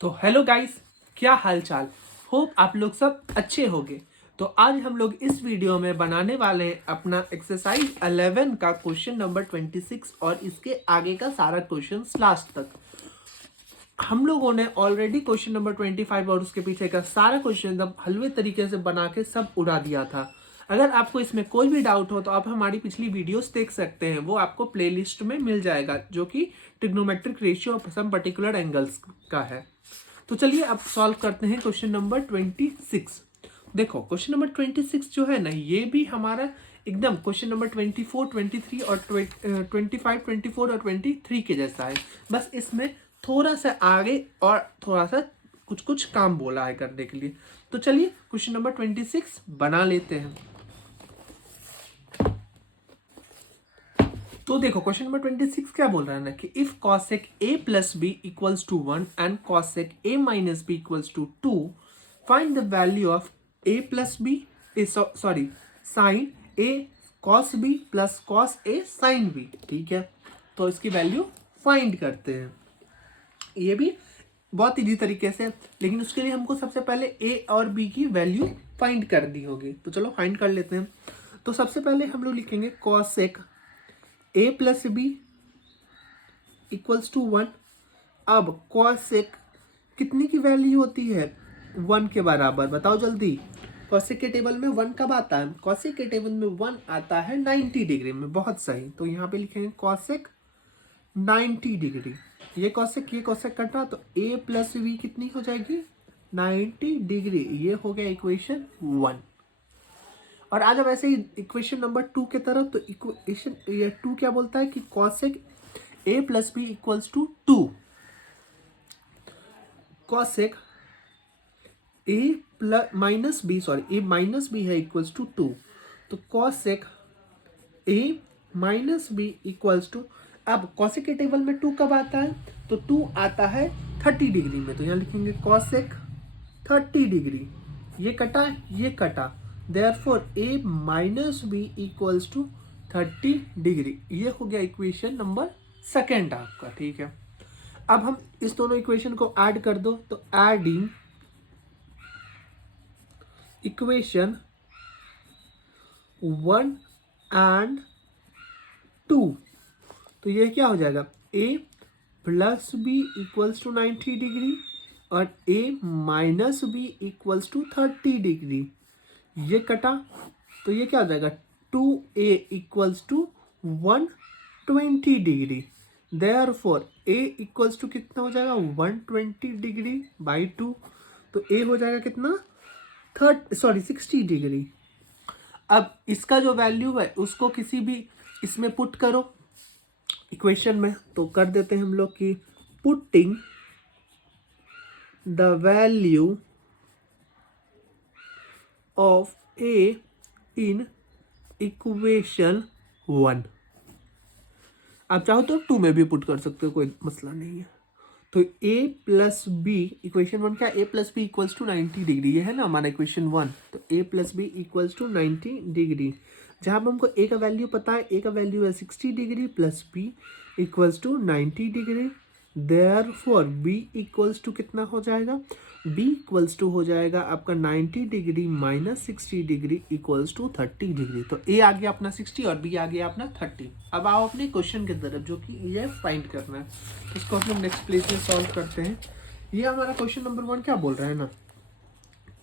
तो hello guys, क्या हाल चाल। होप आप लोग सब अच्छे होंगे। तो आज हम लोग इस वीडियो में बनाने वाले हैं अपना एक्सरसाइज 11 का क्वेश्चन नंबर 26 और इसके आगे का सारा क्वेश्चन लास्ट तक। हम लोगों ने ऑलरेडी क्वेश्चन नंबर 25 और उसके पीछे का सारा क्वेश्चन एकदम हलवे तरीके से बना के सब उड़ा दिया था। अगर आपको इसमें कोई भी डाउट हो तो आप हमारी पिछली वीडियोस देख सकते हैं, वो आपको प्लेलिस्ट में मिल जाएगा, जो कि trigonometric ratio of some particular angles का है। तो चलिए अब सॉल्व करते हैं क्वेश्चन नंबर 26। देखो क्वेश्चन नंबर 26 जो है ना, ये भी हमारा एकदम क्वेश्चन नंबर 24, 23 और 25, 24 और 23 के जैसा है। बस इसमें थोड़ा सा आगे और थोड़ा सा कुछ कुछ काम बोला है करने के लिए। तो चलिए क्वेश्चन नंबर 26 बना लेते हैं। तो देखो क्वेश्चन नंबर 26 क्या बोल रहा है ना कि if cosec a plus B equals to 1 and cosec a minus B equals to 2, find the value of a plus B sorry sine a cos b plus cos a sin b। ठीक है, तो इसकी value find करते हैं। ये भी बहुत easy तरीके से, लेकिन उसके लिए हमको सबसे पहले a और b की वैल्यू फाइंड कर दी होगी। तो चलो फाइंड कर लेते हैं। तो सबसे पहले हम लोग लिखेंगे cosec a plus B equals to 1। अब cosec कितनी की वैल्यू होती है? 1 के बराबर। बताओ जल्दी, cosec के टेबल में 1 कब आता है? cosec के टेबल में 1 आता है 90 डिग्री में। बहुत सही, तो यहाँ पे लिखेंगे cosec 90 डिग्री। ये cosec कटा तो a प्लस बी कितनी हो जाएगी? 90 डिग्री। ये हो गया इक्वेशन 1। और आज अब ऐसे ही इक्वेशन नंबर 2 के तरफ। तो इक्वेशन ये 2 क्या बोलता है कि cosec a plus B equals to 2। cosec a plus minus B, sorry a minus B है इक्वल्स टू 2। तो cosec a minus B equals to, अब cosec के टेबल में 2 कब आता है? तो 2 आता है 30 डिग्री में। तो यहाँ लिखेंगे cosec 30 डिग्री। ये कटा, ये कटा, therefore a minus B equals to 30 degree. ये हो गया इक्वेशन नंबर सेकेंड आपका। ठीक है, अब हम इस दोनों इक्वेशन को ऐड कर दो। तो एडिंग इक्वेशन 1 एंड 2, तो ये क्या हो जाएगा? a plus B equals to 90 degree और a minus B equals to 30 degree. ये कटा, तो ये क्या हो जाएगा? 2a equals to 120 degree. Therefore a equals to कितना हो जाएगा? 120 डिग्री बाई 2। तो a हो जाएगा कितना? 60 डिग्री। अब इसका जो वैल्यू है उसको किसी भी इसमें पुट करो इक्वेशन में। तो कर देते हैं हम लोग कि putting the value of a in equation 1। आप चाहो तो 2 में भी पुट कर सकते हो, कोई मसला नहीं है। तो a प्लस बी इक्वेशन 1 क्या? a plus B equals to 90 degree. ये है ना हमारा इक्वेशन 1। तो a plus B equals to 90 degree. जहाँ पर हमको a का वैल्यू पता है, a का वैल्यू है 60 degree plus b equals to 90 degree. Therefore b equals to कितना हो जाएगा? b इक्वल्स टू हो जाएगा आपका 90 degree minus 60 degree equals to 30 degree. तो a आ गया अपना 60 और b आ गया अपना 30। अब आओ अपने क्वेश्चन की तरफ, जो कि ये फाइंड करना है। इसको हम नेक्स्ट प्लेस में सॉल्व करते हैं। ये हमारा क्वेश्चन नंबर 1 क्या बोल रहा है ना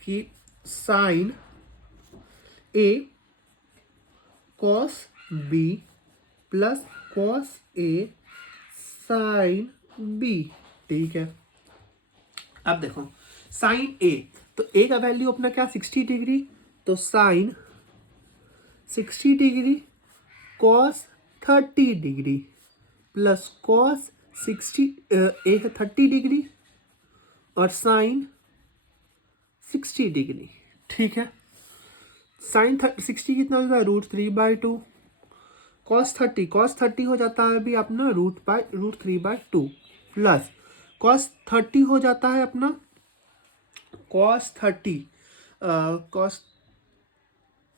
कि sine a cos b plus cos a sine b। ठीक है, अब देखो साइन a, तो a का वैल्यू अपना क्या? 60 डिग्री। तो sine 60 degree cos 30 degree plus cos 60 a है 30 डिग्री और साइन 60 डिग्री। ठीक है, साइन 60 कितना होता है? √3/2। cos 30 हो जाता है अभी अपना √3/2 प्लस cos 30 हो जाता है अपना cos 30 cos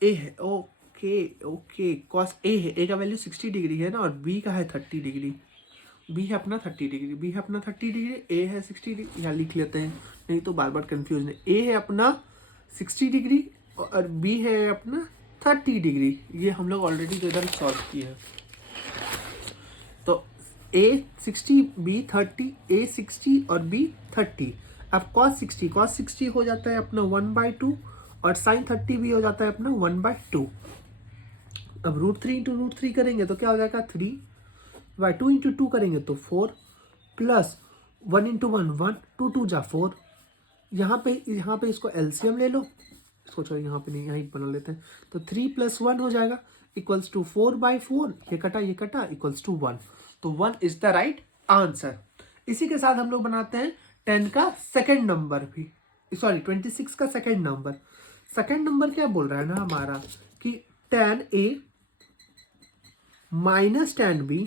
a है। ओके ओके, cos a है, a का वैल्यू 60 डिग्री है ना और b का है 30 डिग्री। बी है अपना 30 डिग्री, बी है अपना 30 डिग्री, ए है 60 डिग्री, यहाँ लिख लेते हैं नहीं तो बार बार कंफ्यूज नहीं। ए है अपना 60 डिग्री और बी है अपना 30 डिग्री। ये हम लोग ऑलरेडी इधर सॉल्व किए हैं। तो ए 60 बी 30, ए 60 और बी 30। अब cos 60 हो जाता है अपना 1/2 और sin 30 भी हो जाता है अपना 1/2। अब √3 इंटू √3 करेंगे तो क्या हो जाएगा 3/2 इंटू 2 करेंगे तो 4 प्लस 1 इंटू 1 1 2 2 जा 4। यहाँ पे इसको एलसीएम ले लो, इसको चलो यहाँ पे नहीं, यहाँ बना लेते हैं। तो 3 + 1 हो जाएगा इक्वल्स टू 4/4, ये कटा इक्वल्स टू 1। तो 1 इज द राइट आंसर। इसी के साथ हम लोग बनाते हैं 10 का सेकेंड नंबर भी, सॉरी 26 का सेकेंड नंबर। सेकेंड नंबर क्या बोल रहा है ना हमारा कि tan A minus tan B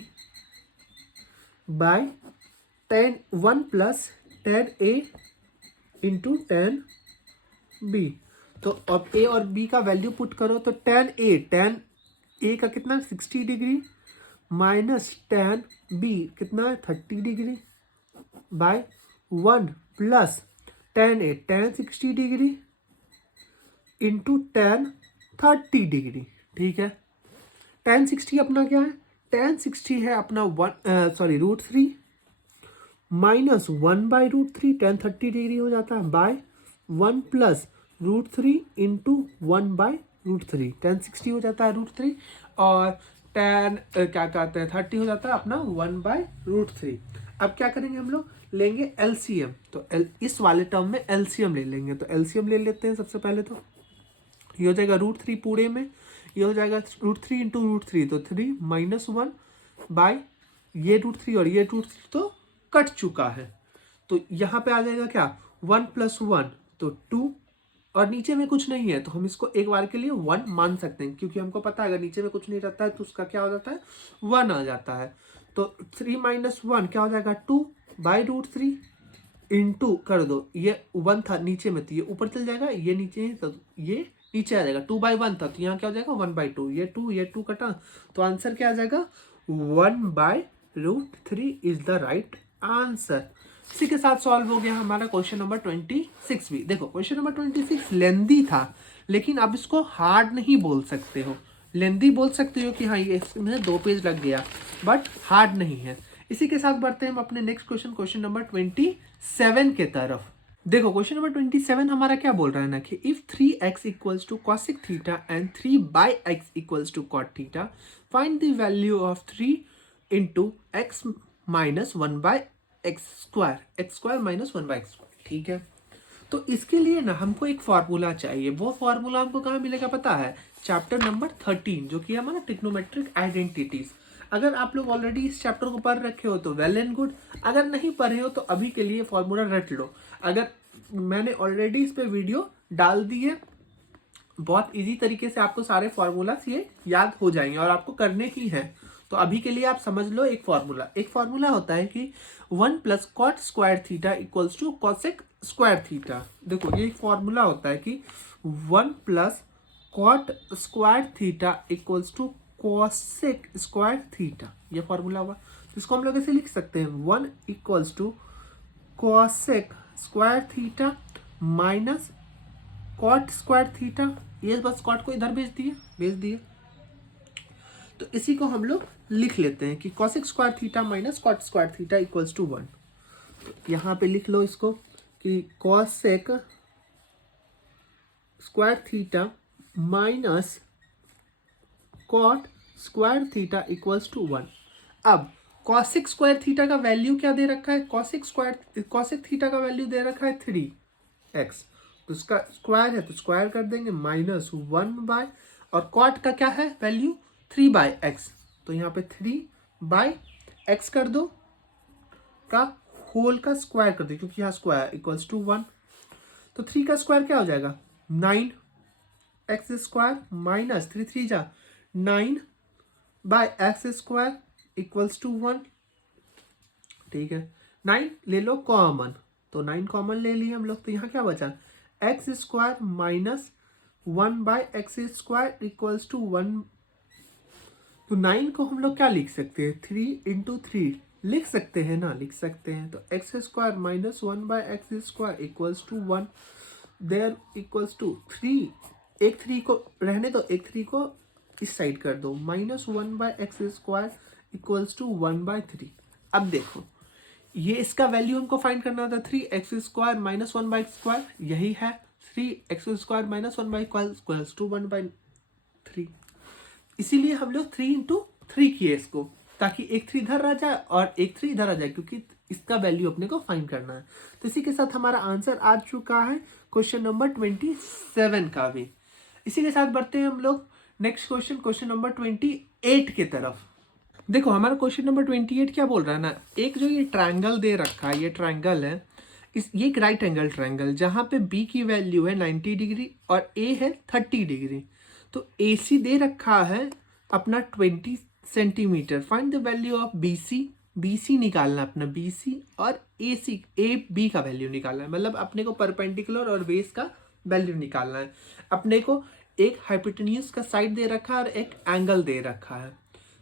by tan 1 plus tan A into tan B। तो अब A और B का वैल्यू पुट करो तो tan A का कितना 60 डिग्री माइनस tan B कितना है 30 degree by 1 plus tan A tan 60 degree into tan 30 degree. ठीक है, tan 60 अपना क्या है, tan 60 है अपना √3 माइनस 1/√3 tan 30 डिग्री हो जाता है बाय 1 प्लस √3 इंटू 1/√3। tan 60 हो जाता है √3 और tan क्या कहते हैं 30 हो जाता है अपना 1/√3। अब क्या करेंगे हम लोग, लेंगे एलसीएम। तो इस वाले टर्म में एलसीएम ले लेंगे। तो एलसीएम ले लेते हैं सबसे पहले। तो ये हो जाएगा √3 पूरे में, ये हो जाएगा √3 इंटू √3 तो 3 माइनस 1 बाय ये √3 और ये √3 तो कट चुका है। तो यहाँ पे आ जाएगा क्या 1 + 1 तो 2 और नीचे में कुछ नहीं है तो हम इसको एक बार के लिए 1 मान सकते हैं, क्योंकि हमको पता है अगर नीचे में कुछ नहीं रहता है तो उसका क्या हो जाता है 1 आ जाता है। तो 3 माइनस 1 क्या हो जाएगा 2/√3 इंटू कर दो, ये 1 था नीचे में तो ये ऊपर चल जाएगा, ये नीचे है तो ये नीचे आ जाएगा। 2/1 था तो यहाँ क्या हो जाएगा 1/2, ये 2 कटा तो आंसर क्या आ जाएगा 1/√3 इज द राइट आंसर। इसी के साथ सॉल्व हो गया हमारा क्वेश्चन नंबर 26 भी। देखो क्वेश्चन नंबर 26 लेंदी था, लेकिन अब इसको हार्ड नहीं बोल सकते हो। लेंदी बोल सकते हो कि हाँ ये इसमें 2 पेज लग गया, बट हार्ड नहीं है। इसी के साथ बढ़ते हैं हम अपने नेक्स्ट क्वेश्चन नंबर 27 के तरफ। देखो क्वेश्चन नंबर 27 हमारा क्या बोल रहा है ना कि if 3x equals to cosec theta and 3/x equals to cot theta, find the value of 3 into x minus 1/x², x² minus 1/x²। ठीक है, तो इसके लिए ना हमको एक फॉर्मूला चाहिए। वो फॉर्मूला हमको कहाँ मिलेगा पता है, चैप्टर नंबर 13 जो कि हमारा ट्रिग्नोमेट्रिक आइडेंटिटीज। अगर आप लोग ऑलरेडी इस चैप्टर को पढ़ रखे हो तो वेल एंड गुड, अगर नहीं पढ़े हो तो अभी के लिए फॉर्मूला रट लो। अगर मैंने ऑलरेडी इस पे वीडियो डाल दी है, बहुत इजी तरीके से आपको सारे फॉर्मूलास ये याद हो जाएंगे और आपको करने ही है। तो अभी के लिए आप समझ लो एक फॉर्मूला होता है कि 1 + cot² theta equals to cosec² theta. देखो ये एक फॉर्मूला होता है कि 1 + cot² theta equals to cosec² theta, ये फॉर्मूला हुआ। इसको हम लोग ऐसे लिख सकते हैं 1 = cosec² theta minus cot² theta. ये बस cot को इधर भेज दिए। तो इसी को हम लोग लिख लेते हैं कि cosec² theta minus cot² theta equals to 1। तो यहाँ पे लिख लो इसको कि cosec² theta minus cot² theta equals to 1। अब cosec² थीटा का वैल्यू क्या दे रखा है, cosec थीटा का वैल्यू दे रखा है 3x, तो उसका स्क्वायर है तो स्क्वायर कर देंगे माइनस 1 और cot का क्या है वैल्यू 3/x, तो यहाँ पे 3/x कर दो का होल का स्क्वायर कर दो, क्योंकि यहाँ स्क्वायर इक्वल्स टू 1। तो 3 का स्क्वायर क्या हो जाएगा 9x² माइनस 3 3 जा 9/x² इक्वल्स टू 1। ठीक है, 9 ले लो कॉमन, तो 9 कॉमन ले लिए हम लोग, तो यहाँ क्या बचा x² minus 1/x² equals to 1। तो 9 को हम लोग क्या लिख सकते हैं 3 × 3 लिख सकते हैं ना, लिख सकते हैं। तो X square minus 1/x² equals to 1, there equals to 3। एक 3 को रहने दो, एक 3 को इस साइड कर दो, -1/x² इक्वल्स टू 1/3। अब देखो ये इसका वैल्यू हमको फाइंड करना था, 3x² माइनस 1/x², यही है 3x² माइनस 1/x² टू 1/3। इसीलिए हम लोग 3 इंटू 3 किए इसको, ताकि एक 3 इधर रह जाए और एक 3 इधर आ जाए, क्योंकि इसका वैल्यू अपने को फाइंड करना है। तो इसी के साथ हमारा आंसर आ चुका है क्वेश्चन नंबर 27 का भी। इसी के साथ बढ़ते हैं हम लोग नेक्स्ट क्वेश्चन, क्वेश्चन नंबर 28 के तरफ। देखो हमारा क्वेश्चन नंबर 28 क्या बोल रहा है ना, एक जो ये ट्रायंगल दे रखा है, ये ट्रायंगल है, ये एक राइट एंगल ट्रायंगल, जहाँ पे बी की वैल्यू है 90 डिग्री और ए है 30 डिग्री। तो ए सी दे रखा है अपना 20 centimetre. Find the value of B C. B C निकालना अपना, बी सी और ए सी, ए बी का वैल्यू निकालना है, मतलब अपने को परपेंडिकुलर और बेस का वैल्यू निकालना है। अपने को एक हाइपोटेन्यूज का साइड दे रखा है और एक एंगल दे रखा है।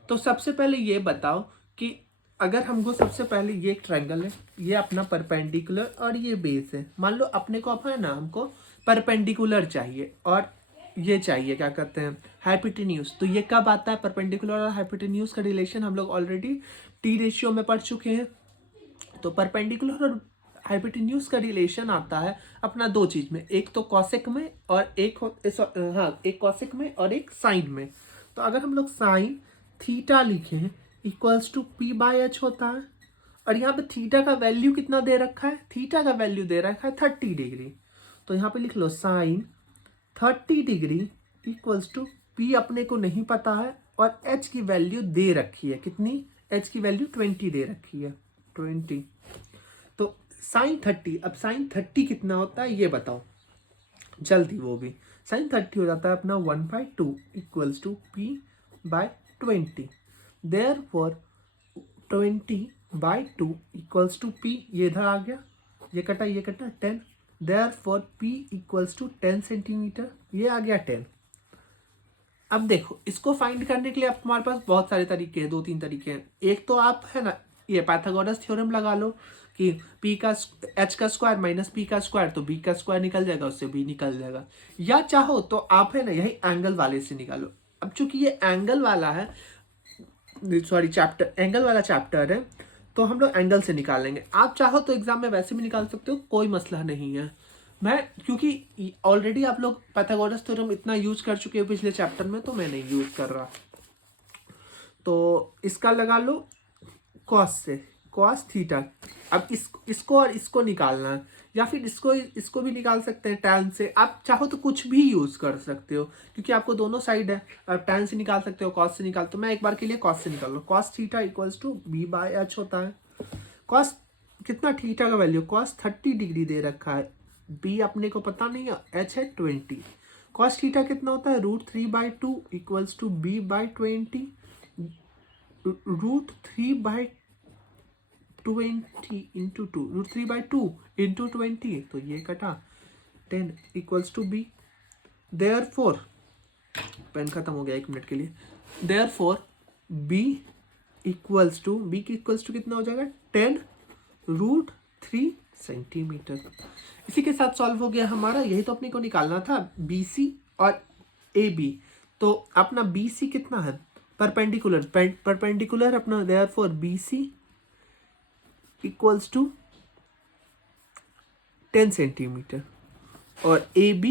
तो सबसे पहले ये बताओ कि अगर हमको सबसे पहले ये एक ट्रायंगल है, ये अपना परपेंडिकुलर और ये बेस है। मान लो अपने को अब है ना, हमको परपेंडिकुलर चाहिए और ये चाहिए क्या कहते हैं हाइपोटेन्यूज। तो ये कब आता है परपेंडिकुलर और हाइपोटेन्यूज का रिलेशन, हम लोग ऑलरेडी टी रेशियो में पढ़ चुके हैं। तो परपेंडिकुलर और हाइपोटेन्यूज का रिलेशन आता है अपना दो चीज में, एक तो कॉसेक में और एक कॉसेक में और एक साइन में। तो अगर हम लोग साइन थीटा लिखें इक्वल्स टू p/h होता है, और यहाँ पे थीटा का वैल्यू कितना दे रखा है, थीटा का वैल्यू दे रखा है 30 डिग्री। तो यहाँ पे लिख लो sine 30 degree equals to p अपने को नहीं पता है और h की वैल्यू दे रखी है, कितनी, h की वैल्यू 20 दे रखी है, 20। तो साइन 30, अब साइन 30 कितना होता है ये बताओ जल्दी, वो भी साइन 30 हो जाता है अपना 1/2 equals to p/20। Therefore 20/2 equals to p, ये इधर आ गया, ये कटा 10। Therefore p equals to 10 centimetre, ये आ गया 10। अब देखो इसको फाइंड करने के लिए आप हमारे पास बहुत सारे तरीके हैं, 2-3 तरीके हैं। एक तो आप है ना ये पाइथागोरस थ्योरम लगा लो कि p का h का स्क्वायर माइनस p का स्क्वायर, तो b का स्क्वायर निकल जाएगा, उससे b निकल जाएगा। या चाहो तो आप है ना यही एंगल वाले से निकालो। अब चूंकि ये एंगल वाला है, सॉरी चैप्टर, एंगल वाला चैप्टर है, तो हम लोग एंगल से निकालेंगे। आप चाहो तो एग्जाम में वैसे भी निकाल सकते हो, कोई मसला नहीं है। मैं क्योंकि ऑलरेडी आप लोग पाइथागोरस थ्योरम इतना यूज कर चुके हो पिछले चैप्टर में, तो मैं नहीं यूज कर रहा। तो इसका लगा लो कॉस से, कॉस थीटा। अब इसको और इसको निकालना है, या फिर इसको भी निकाल सकते हैं टैन से। आप चाहो तो कुछ भी यूज कर सकते हो, क्योंकि आपको दोनों साइड है। आप टैन से निकाल सकते हो, कॉस से निकाल, तो मैं एक बार के लिए कॉस से निकाल लो। Cos theta equals to b/h होता है। कॉस कितना, थीटा का वैल्यू कॉस 30 डिग्री दे रखा है, b अपने को पता नहीं है, h है 20। कॉस थीटा कितना होता है, √3/2 equals to b/20। √3/20 into 2, √3/2 into 20, तो ये कटा 10 equals to b। Therefore, pen खत्म हो गया 1 मिनट के लिए। Therefore b equals to, b की इक्वल्स टू कितना हो जाएगा 10√3 सेंटीमीटर। इसी के साथ सॉल्व हो गया हमारा। यही तो अपने को निकालना था, BC और AB। तो अपना BC कितना है, परपेंडिकुलर अपना, therefore BC equals to 10 centimetre और AB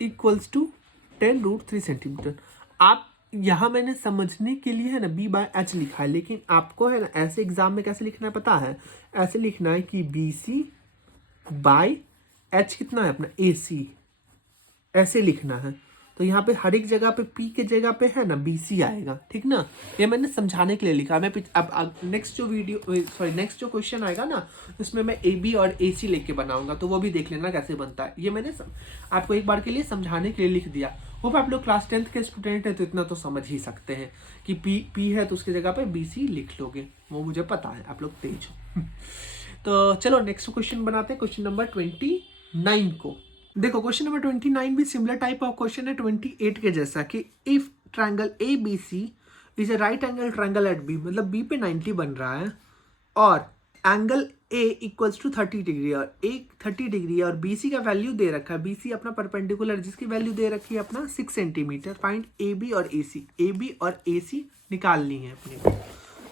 इक्वल्स टू 10√3 सेंटीमीटर। आप यहाँ मैंने समझने के लिए है ना b/h लिखा है, लेकिन आपको है ना ऐसे एग्जाम में कैसे लिखना है पता है, ऐसे लिखना है कि BC/h कितना है अपना AC, ऐसे लिखना है। तो यहाँ पे हर एक जगह पे P के जगह पे है ना BC आएगा, ठीक ना। ये मैंने समझाने के लिए लिखा। मैं अब नेक्स्ट जो नेक्स्ट जो क्वेश्चन आएगा ना, उसमें मैं AB और AC लेके बनाऊंगा, तो वो भी देख लेना कैसे बनता है। ये मैंने आपको एक बार के लिए समझाने के लिए लिख दिया। होप आप लोग क्लास 10th के स्टूडेंट हैं, तो इतना तो समझ ही सकते हैं कि P है तो उसकी जगह पे BC लिख लोगे, वो मुझे पता है, आप लोग तेज हो। तो चलो नेक्स्ट क्वेश्चन बनाते हैं, क्वेश्चन नंबर 29 को। देखो क्वेश्चन नंबर 29 भी सिमिलर टाइप ऑफ क्वेश्चन है 28 के जैसा, कि if triangle ABC is a right angle triangle at B, मतलब बी पे 90 बन रहा है और angle A equals to 30 degree और ए 30 डिग्री और बी सी का वैल्यू दे रखा है, बी सी अपना परपेंडिकुलर जिसकी वैल्यू दे रखी है अपना 6 सेंटीमीटर। फाइंड ए बी और ए सी, ए बी और ए सी निकालनी है अपने को।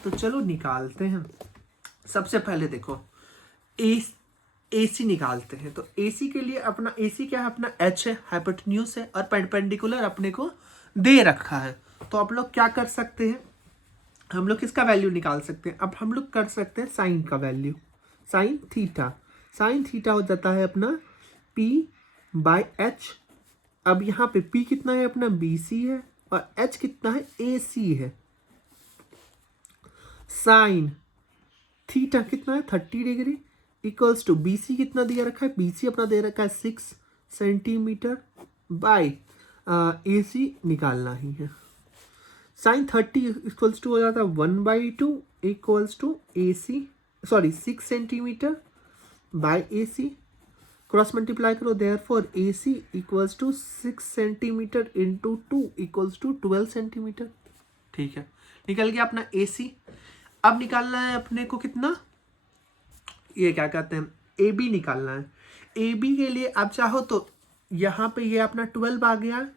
तो चलो निकालते हैं। सबसे पहले देखो ए सी निकालते हैं। तो ए सी के लिए अपना ए सी क्या है, अपना एच है, हाइपोटेन्यूज है और परपेंडिकुलर अपने को दे रखा है। तो आप लोग क्या कर सकते हैं, हम लोग किसका वैल्यू निकाल सकते हैं, अब हम लोग कर सकते हैं साइन का value, sine theta. Sine theta हो जाता है अपना P बाय एच। अब यहाँ पे P कितना है अपना बी सी है और H कितना है ए सी है। साइन थीटा कितना है 30 degree equals to B C कितना दिया रखा है, बी सी अपना दे रखा है 6 सेंटीमीटर बाय ए सी निकालना ही है। साइन 30 इक्वल्स टू हो जाता है 1/2 equals to A C, sorry 6 centimetre by A C. Cross multiply करो, therefore A C equals to 6 centimetre into 2 equals to 12 centimetre. ठीक है, निकल गया अपना ए सी। अब निकालना है अपने को कितना, ये क्या कहते हैं, ए बी निकालना है। ए बी के लिए आप चाहो तो यहाँ पे ये अपना 12 आ गया,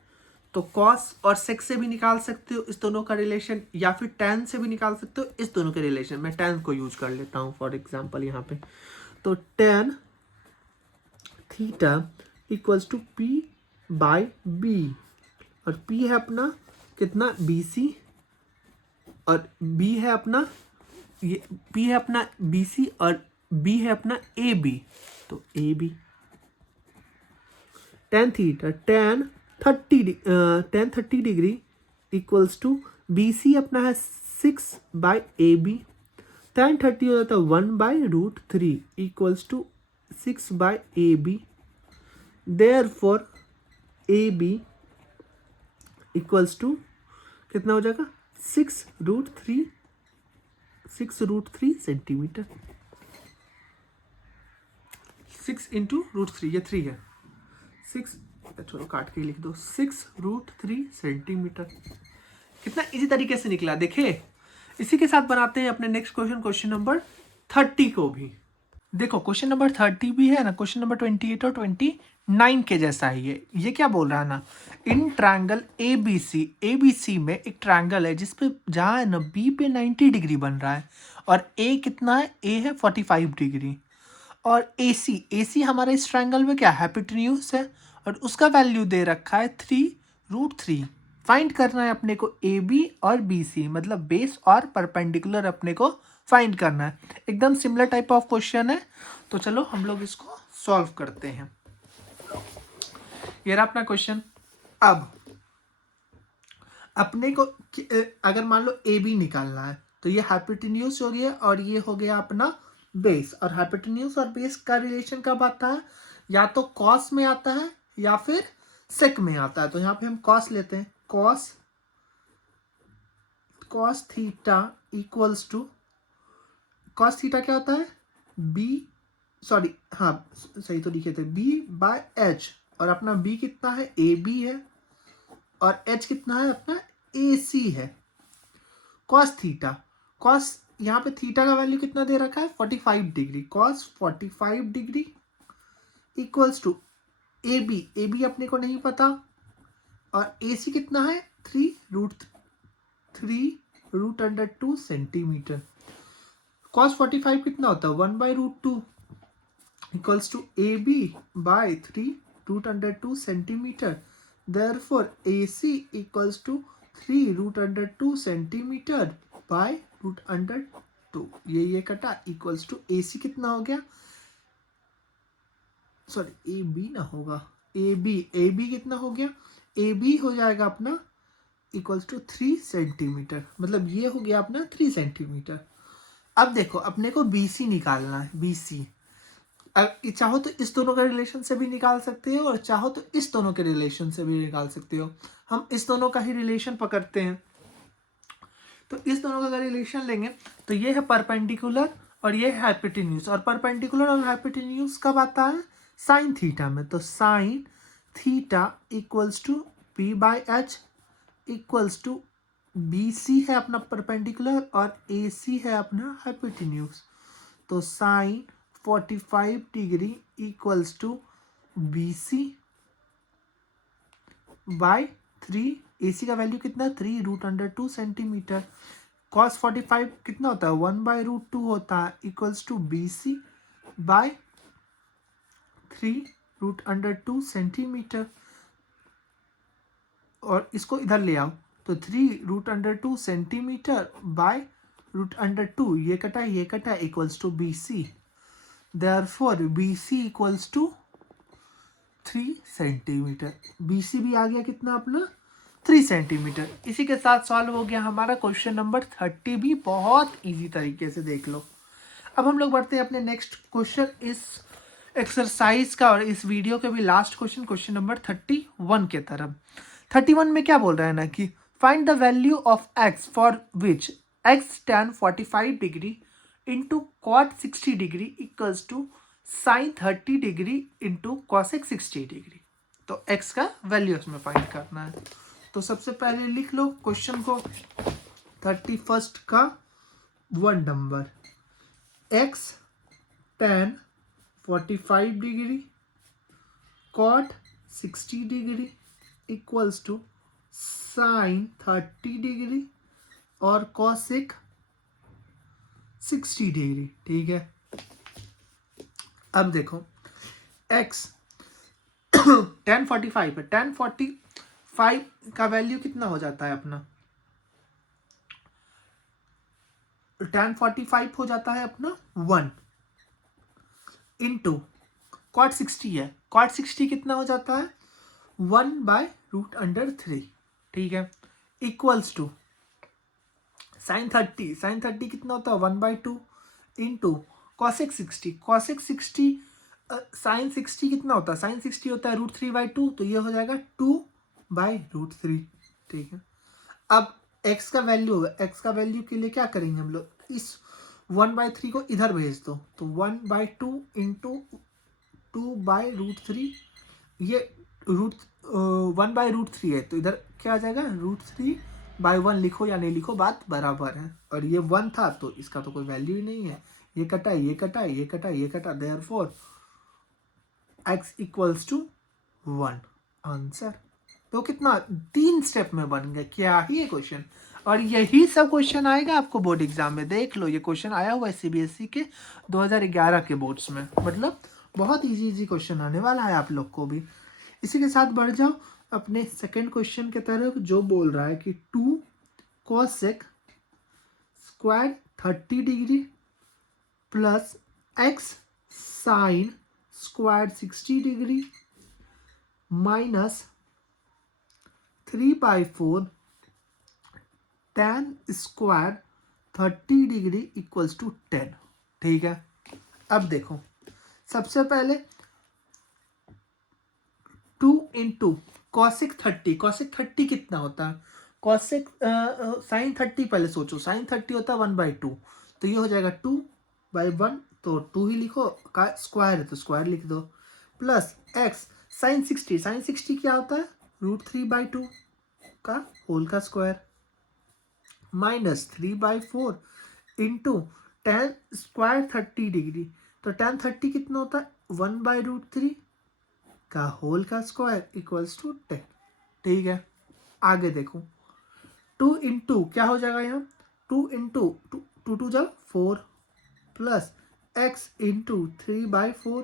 तो कॉस और सेक से भी निकाल सकते हो इस दोनों का रिलेशन, या फिर tan से भी निकाल सकते हो इस दोनों के रिलेशन। मैं tan को यूज कर लेता हूँ फॉर एग्जांपल यहाँ पे। तो tan theta equals to P by B और P है अपना कितना BC और B है अपना ये P है अपना BC और B है अपना AB। तो AB tan theta tan 30 degree equals to B C अपना है 6 बाय ए बी। tan 30 हो जाता है 1/√3 equals to 6 by A B. Therefore A B equals to कितना हो जाएगा 6√3 सेंटीमीटर। 6 इंटू √3, ये 3 है, 6 चलो काट के लिख दो, 6√3 सेंटीमीटर। कितना इजी तरीके से निकला देखे। इसी के साथ बनाते हैं अपने नेक्स्ट क्वेश्चन, क्वेश्चन नंबर 30 को भी। देखो क्वेश्चन नंबर 30 भी है ना, क्वेश्चन नंबर 28 और 29 के जैसा ही है। ये क्या बोल रहा है ना, इन ट्रायंगल ABC में एक ट्रायंगल है जिसपे जहाँ है ना बी पे 90 डिग्री बन रहा है और ए कितना है, ए है 45 डिग्री और AC हमारे इस ट्रायंगल में क्या हाइपोटेन्यूज है और उसका वैल्यू दे रखा है 3√3। फाइंड करना है अपने को AB और BC, मतलब बेस और परपेंडिकुलर अपने को फाइंड करना है। एकदम सिमिलर टाइप ऑफ क्वेश्चन है, तो चलो हम लोग इसको सॉल्व करते हैं। ये रहा अपना क्वेश्चन। अब अपने को अगर मान लो AB निकालना है तो ये हाइपोटेन्यूज हो गया और ये हो गया अपना बेस। और हाइपोटेन्यूज और बेस का रिलेशन कब आता है, या तो कॉस में आता है या फिर सेक में आता है। तो यहाँ पे हम कॉस लेते हैं, cos theta equals to, cos theta क्या होता है सही तो लिखे थे B/H और अपना B कितना है AB है और H कितना है अपना AC है। कॉस थीटा, कॉस यहाँ पे थीटा का वैल्यू कितना दे रखा है 45 degree, cos 45 degree equals to AB अपने को नहीं पता और AC कितना है 3√2 सेंटीमीटर। कॉस 45 कितना होता है 1/√2 equals to AB/3√2 centimetre. Therefore AC equals to 3√2 centimetre by √2। ये कटा इक्वल्स टू AC कितना हो गया, सॉरी AB ना होगा, AB कितना हो गया, AB हो जाएगा अपना इक्वल्स टू 3 सेंटीमीटर, मतलब ये हो गया अपना 3 सेंटीमीटर। अब देखो अपने को BC निकालना है, BC चाहो तो इस दोनों के रिलेशन से भी निकाल सकते हो और चाहो तो इस दोनों के रिलेशन से भी निकाल सकते हो। हम इस दोनों का ही रिलेशन पकड़ते हैं, तो इस दोनों का रिलेशन लेंगे तो ये है परपेंडिकुलर और ये है हाइपोटेन्यूज। और परपेंडिकुलर और हाइपोटेन्यूज कब आता है, साइन थीटा में। तो sine theta equals to P/H equals to B C है अपना परपेंडिकुलर और ए सी है अपना हाइपोटेन्यूज। तो sine 45 degree equals to B C by 3। A C का वैल्यू कितना, 3√2 सेंटीमीटर। कॉस 45 कितना होता है, 1/√2 होता है, equals to B C by 3√2 centimetre. और इसको इधर ले आओ तो 3√2 सेंटीमीटर बाय √2, ये कटा equals to B C. Therefore B C equals to 3 centimetre. B C भी आ गया कितना अपना, 3 सेंटीमीटर। इसी के साथ सॉल्व हो गया हमारा क्वेश्चन नंबर 30 भी, बहुत इजी तरीके से देख लो। अब हम लोग बढ़ते हैं अपने नेक्स्ट क्वेश्चन इस एक्सरसाइज का और इस वीडियो के भी लास्ट क्वेश्चन, क्वेश्चन नंबर 31 के तरफ। 31 में क्या बोल रहा है ना कि find the value of x for which x tan 45 degree into cot 60 degree equals to sine 30 degree into cosec 60 degree. तो एक्स का वैल्यू उसमें फाइंड करना है। तो सबसे पहले लिख लो क्वेश्चन को, 31 का 1 number, x tan 45 degree cot 60 degree equals to sine 30 degree और कॉसेक 60 डिग्री। ठीक है, अब देखो x tan 45 है, tan 45 का वैल्यू कितना हो जाता है अपना, tan 45 हो जाता है अपना 1 इंटू कॉट 60 है, कॉट 60 कितना हो जाता है 1/√3। ठीक है, इक्वल्स टू साइन 30 कितना होता है 1/2 इंटू कॉसेक 60, कॉसेक 60 साइन 60 कितना होता है, साइन 60 होता है √3/2, तो ये हो जाएगा 2/√3। ठीक है, अब x का वैल्यू होगा, x का वैल्यू के लिए क्या करेंगे हम लोग, इस 1/3 को इधर भेज दो, तो 1/2 इंटू 2/√3, ये 1/√3 है, तो इधर क्या आ जाएगा √3/1, लिखो या नहीं लिखो बात बराबर है। और ये 1 था तो इसका तो कोई वैल्यू ही नहीं है, ये कटा ये कटा ये कटा ये कटा, therefore x equals to 1 answer. तो कितना 3 स्टेप में बन गया, क्या ही ये क्वेश्चन। और यही सब क्वेश्चन आएगा आपको बोर्ड एग्जाम में, देख लो ये क्वेश्चन आया हुआ है सीबीएसई के 2011 के बोर्ड्स में, मतलब बहुत इजी क्वेश्चन आने वाला है आप लोग को भी। इसी के साथ बढ़ जाओ अपने सेकंड क्वेश्चन के तरफ, जो बोल रहा है कि 2 cosec square 30 degree plus x sine square 60 degree minus 3/4 tan square 30 degree equals to 10। ठीक है, अब देखो सबसे पहले 2 इंटू कॉसेक 30, कॉसेक 30 कितना होता है, कॉसेक साइन 30 पहले सोचो, साइन 30 होता है 1/2, तो ये हो जाएगा 2/1, तो 2 ही लिखो, का स्क्वायर है तो स्क्वायर लिख दो, प्लस एक्स साइन 60, साइन 60 क्या होता है √3/2 का होल का square, minus 3/4 into tan square 30 degree, तो tan 30 कितना होता है 1/√3 का होल का स्क्वायर इक्वल्स टू 10। ठीक है, आगे देखो 2 इंटू क्या हो जाएगा यहाँ, 2 इंटू 2 जब 4 plus x into 3/4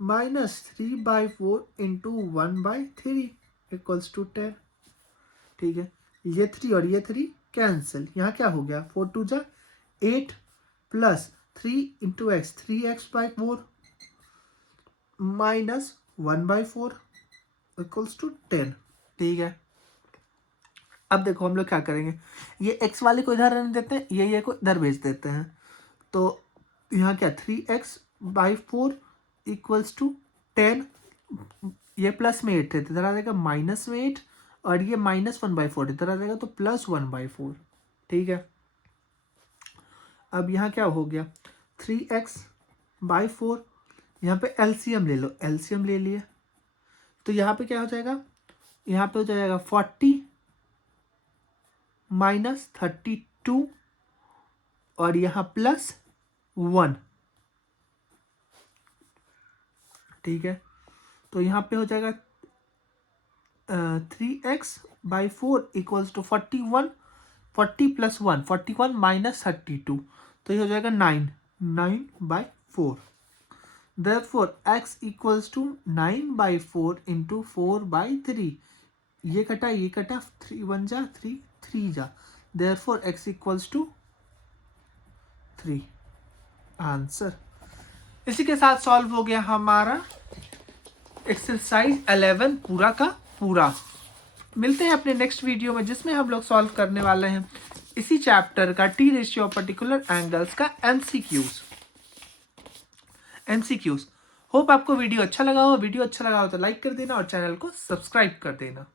minus 3/4 into 1/3 equals to 10। ठीक है, ये 3 और ये 3 कैंसिल, यहाँ क्या हो गया 4 2 जा 8 plus 3 into x 3x/4 minus 1/4 equals to 10। ठीक है, अब देखो हम लोग क्या करेंगे, ये x वाले को इधर रहने देते हैं, ये को इधर भेज देते हैं, तो यहाँ क्या 3x/4 इक्वल्स टू 10, ये प्लस में 8 थे तो इधर आ जाएगा माइनस में 8, और ये -1/4 इधर आ जाएगा तो +1/4। ठीक है, अब यहाँ क्या हो गया 3x/4, यहाँ पे एलसीएम ले लो, एलसीएम ले लिए तो यहाँ पे क्या हो जाएगा, यहाँ पे हो जाएगा 40 -32 और यहाँ +1, ठीक है। तो यहाँ पे हो जाएगा 3x/4 इक्वल्स टू 41, 40 + 1, 41 - 32, तो ये हो जाएगा 9/4। Therefore x equals to 9/4 into 4/3, ये कटा 3 1 जा 3 3 जा, therefore x equals to 3 answer. इसी के साथ सॉल्व हो गया हमारा एक्सरसाइज 11 पूरा का पूरा। मिलते हैं अपने नेक्स्ट वीडियो में, जिसमें हम लोग सॉल्व करने वाले हैं इसी चैप्टर का T ratio of particular angles का एमसीक्यूज। होप आपको वीडियो अच्छा लगा हो। वीडियो अच्छा लगा हो तो लाइक कर देना और चैनल को सब्सक्राइब कर देना।